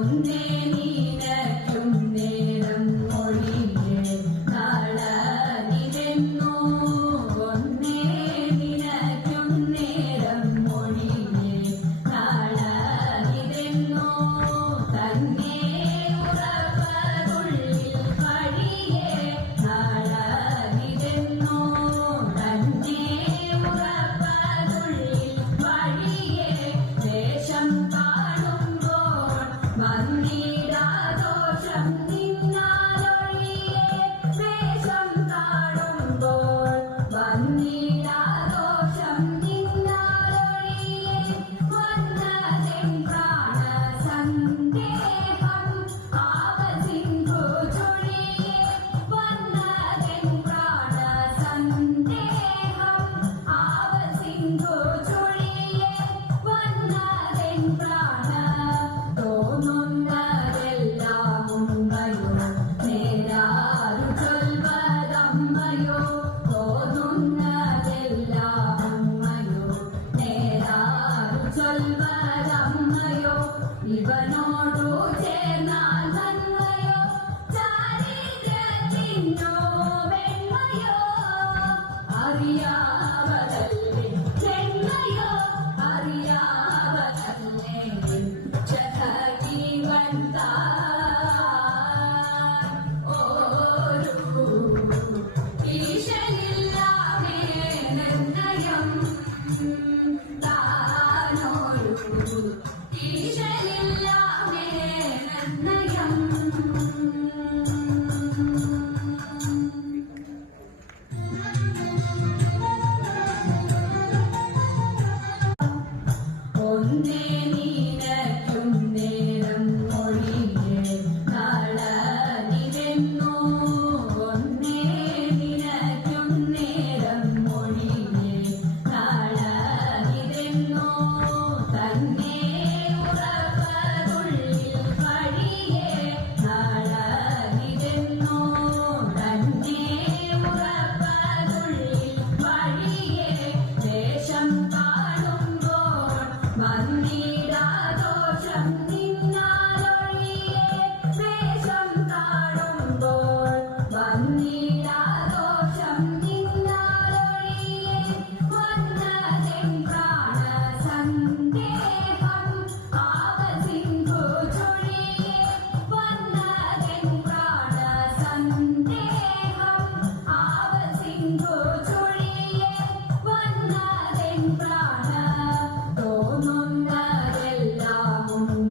ഒന്നേ നീനയ്ക്കും നേരം ഒഴിഞ്ഞ് നാളനിതെന്നോ ഒന്നേ നിനയ്ക്കും നേരം ഒഴിഞ്ഞ് നാളനിതെന്നോ തന്നെ ഉറപ്പതുള്ളിൽ വഴിയേ നാളനിതെന്നോ തന്നെ ഉറപ്പതുള്ളിൽ വഴിയേ ദേശം കാണുമ്പോൾ വന്നിടാദോഷം നിന്നാലൊഴിയേ ദേശം കാണുമ്പോൾ വന്നിടാദോഷം നിന്നാലൊഴിയേ വന്നതെൻ പ്രാണസന്ദേഹം ആവസിന്ധു ചൊഴിയേ വന്നതെൻ പ്രാണസന്ദേഹം ആവസിന്ധു ചൊഴിയേ വന്നതെൻ പ്രാണ തോന്നുന്നതെല്ലാം ഉമ്മയോ നേരാരു ചൊൽവതമ്മയോ തോന്നുന്നതെല്ലാം ഉമ്മയോ നേരാരു ചൊൽവതമ്മയോ ഇവനോ